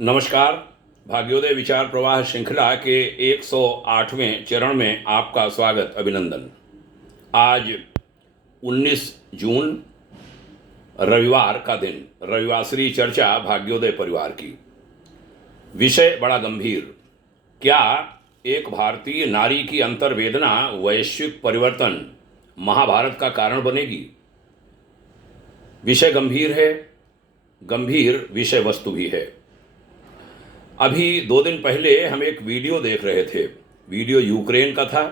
नमस्कार। भाग्योदय विचार प्रवाह श्रृंखला के 108वें चरण में आपका स्वागत, अभिनंदन। आज 19 जून रविवार का दिन, रविवासरी चर्चा भाग्योदय परिवार की। विषय बड़ा गंभीर। क्या एक भारतीय नारी की अंतर्वेदना वैश्विक परिवर्तन महाभारत का कारण बनेगी? विषय गंभीर है, गंभीर विषय वस्तु भी है। अभी 2 दिन पहले हम एक वीडियो देख रहे थे। वीडियो यूक्रेन का था।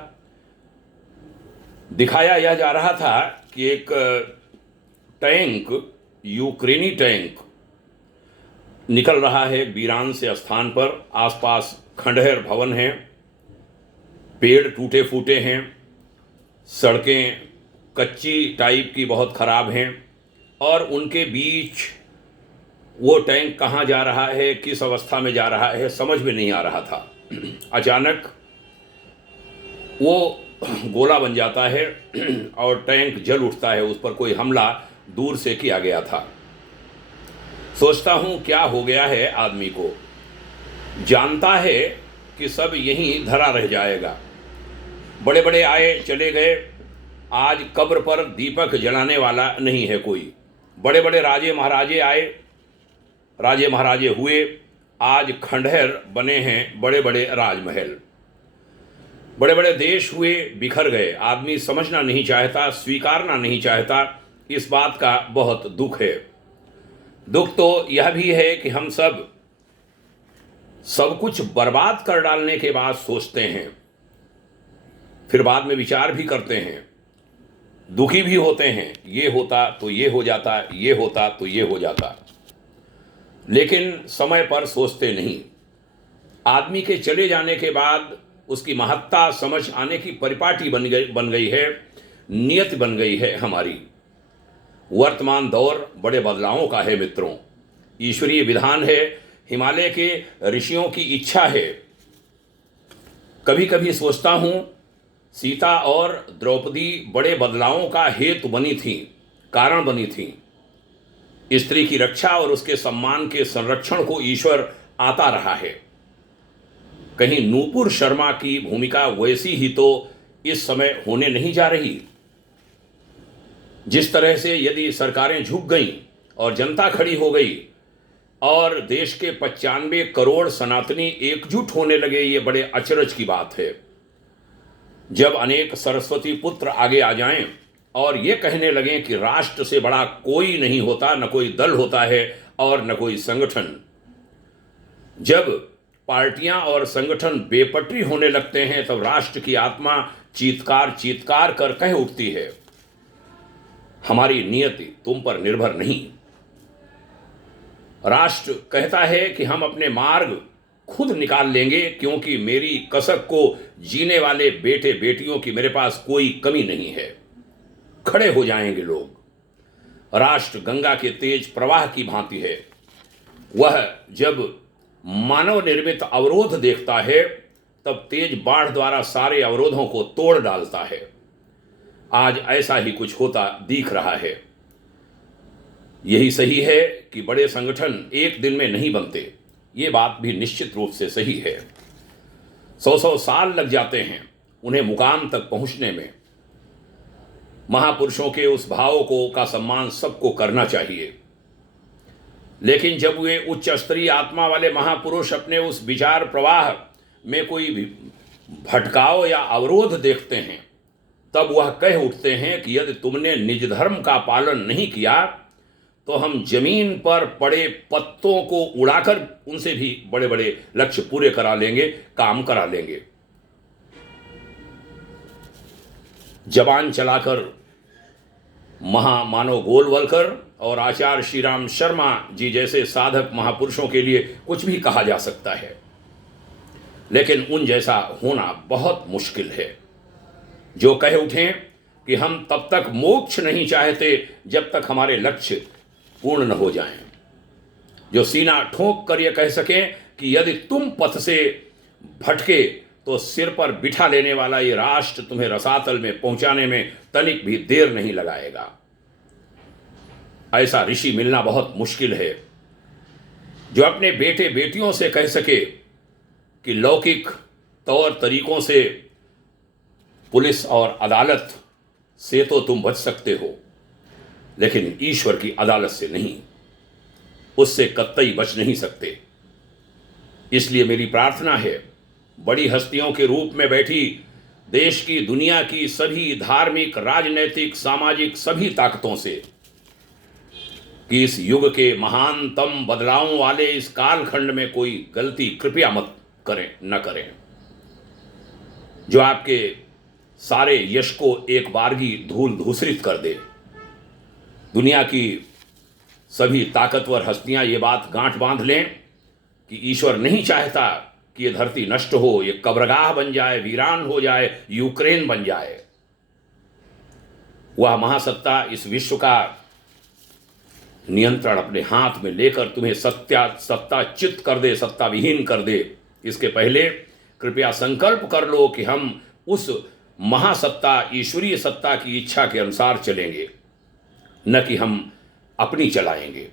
दिखाया यह जा रहा था कि एक टैंक, यूक्रेनी टैंक निकल रहा है वीरान से स्थान पर। आसपास खंडहर भवन हैं, पेड़ टूटे फूटे हैं, सड़कें कच्ची टाइप की बहुत खराब हैं, और उनके बीच वो टैंक कहाँ जा रहा है, किस अवस्था में जा रहा है, समझ में नहीं आ रहा था। अचानक वो गोला बन जाता है और टैंक जल उठता है। उस पर कोई हमला दूर से किया गया था। सोचता हूँ क्या हो गया है आदमी को। जानता है कि सब यहीं धरा रह जाएगा। बड़े बड़े आए चले गए, आज कब्र पर दीपक जलाने वाला नहीं है कोई। बड़े बड़े राजे महाराजे आए, राजे महाराजे हुए, आज खंडहर बने हैं बड़े बड़े राजमहल। बड़े बड़े देश हुए, बिखर गए। आदमी समझना नहीं चाहता, स्वीकारना नहीं चाहता। इस बात का बहुत दुख है। दुख तो यह भी है कि हम सब कुछ बर्बाद कर डालने के बाद सोचते हैं, फिर बाद में विचार भी करते हैं, दुखी भी होते हैं। ये होता तो ये हो जाता, ये होता तो ये हो जाता, लेकिन समय पर सोचते नहीं। आदमी के चले जाने के बाद उसकी महत्ता समझ आने की परिपाटी बन गई है, नियत बन गई है हमारी। वर्तमान दौर बड़े बदलावों का है मित्रों। ईश्वरीय विधान है, हिमालय के ऋषियों की इच्छा है। कभी कभी सोचता हूँ सीता और द्रौपदी बड़े बदलावों का हेतु बनी थी, कारण बनी थी। स्त्री की रक्षा और उसके सम्मान के संरक्षण को ईश्वर आता रहा है। कहीं नूपुर शर्मा की भूमिका वैसी ही तो इस समय होने नहीं जा रही। जिस तरह से यदि सरकारें झुक गईं और जनता खड़ी हो गई और देश के 95 करोड़ सनातनी एकजुट होने लगे, ये बड़े अचरज की बात है। जब अनेक सरस्वती पुत्र आगे आ जाएं और ये कहने लगें कि राष्ट्र से बड़ा कोई नहीं होता, न कोई दल होता है और न कोई संगठन। जब पार्टियां और संगठन बेपटरी होने लगते हैं, तब राष्ट्र की आत्मा चीत्कार चीत्कार कर कह उठती है, हमारी नियति तुम पर निर्भर नहीं। राष्ट्र कहता है कि हम अपने मार्ग खुद निकाल लेंगे, क्योंकि मेरी कसक को जीने वाले बेटे बेटियों की मेरे पास कोई कमी नहीं है। खड़े हो जाएंगे लोग। राष्ट्र गंगा के तेज प्रवाह की भांति है। वह जब मानव निर्मित अवरोध देखता है, तब तेज बाढ़ द्वारा सारे अवरोधों को तोड़ डालता है। आज ऐसा ही कुछ होता दिख रहा है। यही सही है कि बड़े संगठन एक दिन में नहीं बनते। ये बात भी निश्चित रूप से सही है। 100 साल लग जाते हैं उन्हें मुकाम तक पहुंचने में। महापुरुषों के उस भाव को का सम्मान सबको करना चाहिए, लेकिन जब वे उच्च स्तरीय आत्मा वाले महापुरुष अपने उस विचार प्रवाह में कोई भी भटकाव या अवरोध देखते हैं, तब वह कह उठते हैं कि यदि तुमने निज धर्म का पालन नहीं किया तो हम जमीन पर पड़े पत्तों को उड़ाकर उनसे भी बड़े बड़े लक्ष्य पूरे करा लेंगे, काम करा लेंगे। जबान चलाकर महामानव गोलवलकर और आचार्य श्री राम शर्मा जी जैसे साधक महापुरुषों के लिए कुछ भी कहा जा सकता है, लेकिन उन जैसा होना बहुत मुश्किल है, जो कह उठें कि हम तब तक मोक्ष नहीं चाहते जब तक हमारे लक्ष्य पूर्ण न हो जाएं, जो सीना ठोंक कर यह कह सकें कि यदि तुम पथ से भटके तो सिर पर बिठा लेने वाला ये राष्ट्र तुम्हें रसातल में पहुंचाने में तनिक भी देर नहीं लगाएगा। ऐसा ऋषि मिलना बहुत मुश्किल है। जो अपने बेटे बेटियों से कह सके कि लौकिक तौर तरीकों से पुलिस और अदालत से तो तुम बच सकते हो, लेकिन ईश्वर की अदालत से नहीं, उससे कतई बच नहीं सकते। इसलिए मेरी प्रार्थना है बड़ी हस्तियों के रूप में बैठी देश की, दुनिया की सभी धार्मिक, राजनैतिक, सामाजिक सभी ताकतों से कि इस युग के महानतम बदलावों वाले इस कालखंड में कोई गलती कृपया मत करें, न करें, जो आपके सारे यश को एक बारगी धूल धूसरित कर दे। दुनिया की सभी ताकतवर हस्तियां ये बात गांठ बांध लें कि ईश्वर नहीं चाहता कि ये धरती नष्ट हो, ये कब्रगाह बन जाए, वीरान हो जाए, यूक्रेन बन जाए। वह महासत्ता इस विश्व का नियंत्रण अपने हाथ में लेकर तुम्हें सत्ताच्युत कर दे, सत्ता विहीन कर दे। इसके पहले कृपया संकल्प कर लो कि हम उस महासत्ता, ईश्वरीय सत्ता की इच्छा के अनुसार चलेंगे, न कि हम अपनी चलाएंगे।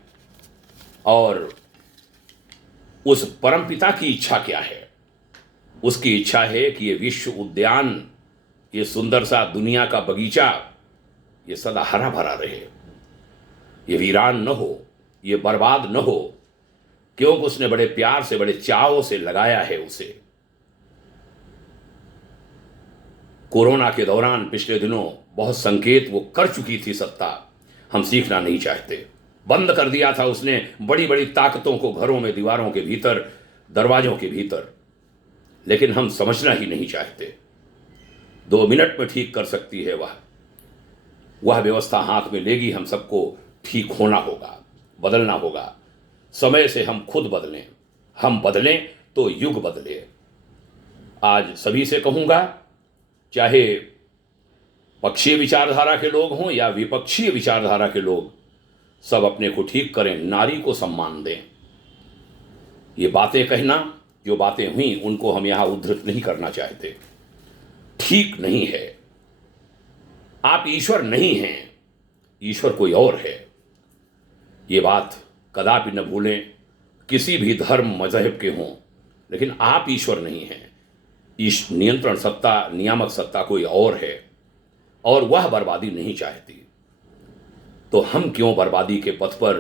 और उस परमपिता की इच्छा क्या है? उसकी इच्छा है कि ये विश्व उद्यान, ये सुंदर सा दुनिया का बगीचा, ये सदा हरा भरा रहे, ये वीरान न हो, ये बर्बाद न हो, क्योंकि उसने बड़े प्यार से, बड़े चाव से लगाया है उसे। कोरोना के दौरान पिछले दिनों बहुत संकेत वो कर चुकी थी सत्ता, हम सीखना नहीं चाहते। बंद कर दिया था उसने बड़ी बड़ी ताकतों को घरों में, दीवारों के भीतर, दरवाजों के भीतर, लेकिन हम समझना ही नहीं चाहते। 2 मिनट में ठीक कर सकती है वह व्यवस्था हाथ में लेगी। हम सबको ठीक होना होगा, बदलना होगा। समय से हम खुद बदलें, हम बदलें तो युग बदले। आज सभी से कहूंगा, चाहे पक्षीय विचारधारा के लोग हों या विपक्षीय विचारधारा के लोग, सब अपने को ठीक करें, नारी को सम्मान दें। ये बातें कहना, जो बातें हुई उनको हम यहां उद्धृत नहीं करना चाहते, ठीक नहीं है। आप ईश्वर नहीं हैं, ईश्वर कोई और है। ये बात कदापि न भूलें, किसी भी धर्म मजहब के हों, लेकिन आप ईश्वर नहीं हैं। नियंत्रण सत्ता, नियामक सत्ता कोई और है, और वह बर्बादी नहीं चाहती। तो हम क्यों बर्बादी के पथ पर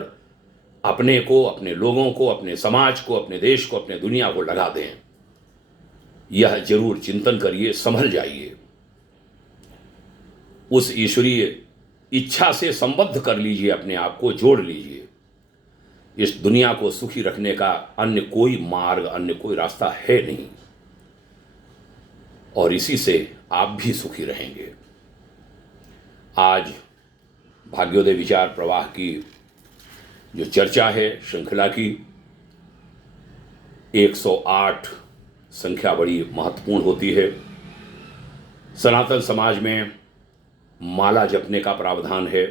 अपने को, अपने लोगों को, अपने समाज को, अपने देश को, अपने दुनिया को लगा दें? यह जरूर चिंतन करिए, संभल जाइए। उस ईश्वरीय इच्छा से संबद्ध कर लीजिए, अपने आप को जोड़ लीजिए। इस दुनिया को सुखी रखने का अन्य कोई मार्ग, अन्य कोई रास्ता है नहीं, और इसी से आप भी सुखी रहेंगे। आज भाग्योदय विचार प्रवाह की जो चर्चा है, श्रृंखला की 108 संख्या बड़ी महत्वपूर्ण होती है। सनातन समाज में माला जपने का प्रावधान है,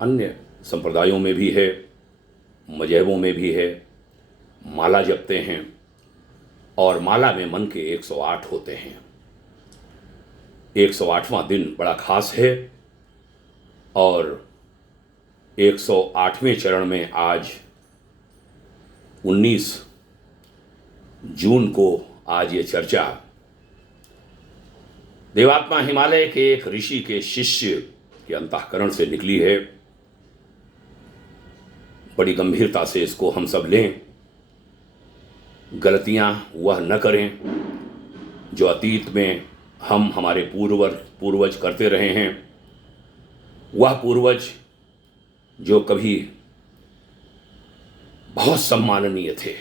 अन्य संप्रदायों में भी है, मजहबों में भी है। माला जपते हैं और माला में मन के 108 होते हैं। 108वां दिन बड़ा खास है, और 108वें चरण में आज 19 जून को आज ये चर्चा देवात्मा हिमालय के एक ऋषि के शिष्य के अंतःकरण से निकली है। बड़ी गंभीरता से इसको हम सब लें, गलतियां वह न करें जो अतीत में हम, हमारे पूर्वज करते रहे हैं। वह पूर्वज जो कभी बहुत सम्माननीय थे,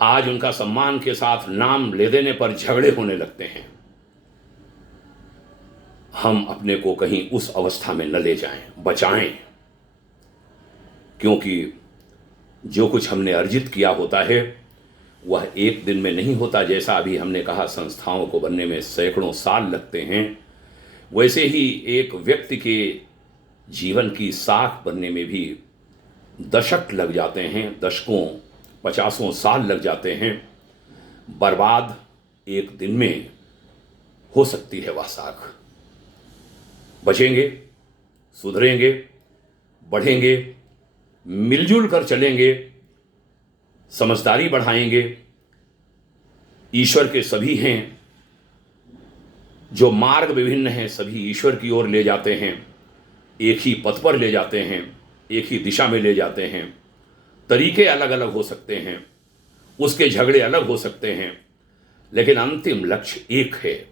आज उनका सम्मान के साथ नाम ले देने पर झगड़े होने लगते हैं। हम अपने को कहीं उस अवस्था में न ले जाएं, बचाएं, क्योंकि जो कुछ हमने अर्जित किया होता है वह एक दिन में नहीं होता। जैसा अभी हमने कहा, संस्थाओं को बनने में सैकड़ों साल लगते हैं, वैसे ही एक व्यक्ति के जीवन की साख बनने में भी दशक लग जाते हैं, दशकों, 50 साल लग जाते हैं। बर्बाद एक दिन में हो सकती है वह साख। बचेंगे, सुधरेंगे, बढ़ेंगे मिलजुल कर चलेंगे, समझदारी बढ़ाएंगे, ईश्वर के सभी हैं, जो मार्ग विभिन्न हैं सभी ईश्वर की ओर ले जाते हैं, एक ही पथ पर ले जाते हैं, एक ही दिशा में ले जाते हैं। तरीके अलग अलग हो सकते हैं, उसके झगड़े अलग हो सकते हैं, लेकिन अंतिम लक्ष्य एक है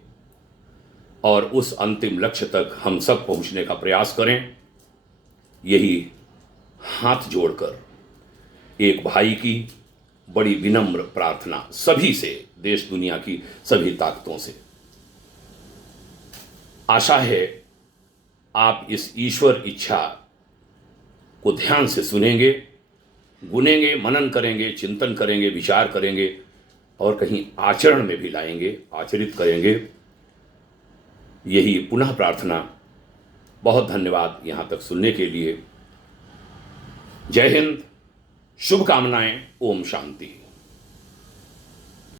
और उस अंतिम लक्ष्य तक हम सब पहुंचने का प्रयास करें। यही हाथ जोड़कर एक भाई की बड़ी विनम्र प्रार्थना सभी से, देश दुनिया की सभी ताकतों से। आशा है आप इस ईश्वर इच्छा को ध्यान से सुनेंगे, गुनेंगे, मनन करेंगे, चिंतन करेंगे, विचार करेंगे और कहीं आचरण में भी लाएंगे, आचरित करेंगे। यही पुनः प्रार्थना। बहुत धन्यवाद यहाँ तक सुनने के लिए। जय हिंद, शुभकामनाएं। ओम शांति।